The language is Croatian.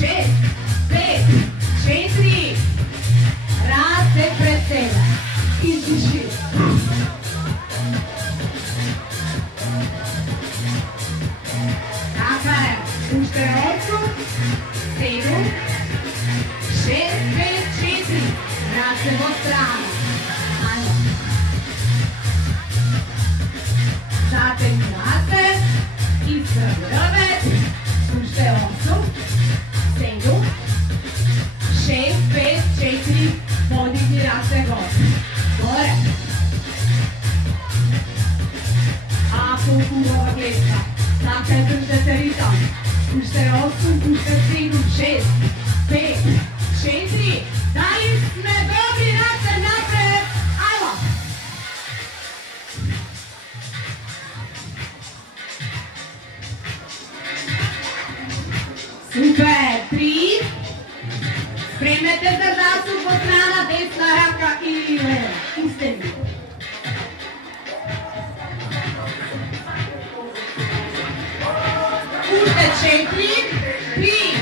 6, 5, 4, rase pred sebe, izdiši. Dakle, pušte ocu, 7, 6, 5, 4, rase od strana. Ajmo. Zatim rase, ispred rvet, pušte ocu, 7, 6, 5, 4, podigni rase gore. A kulturova gljeska. Dakle, držite ritam. Pušte 8, pušte 7, 6, 5, 4. Da li sme dobri rase napred? Ajmo! Super! 3. Spremete za zasud po strana, desna raka ili leva. Isteni. Pušte 4, 3,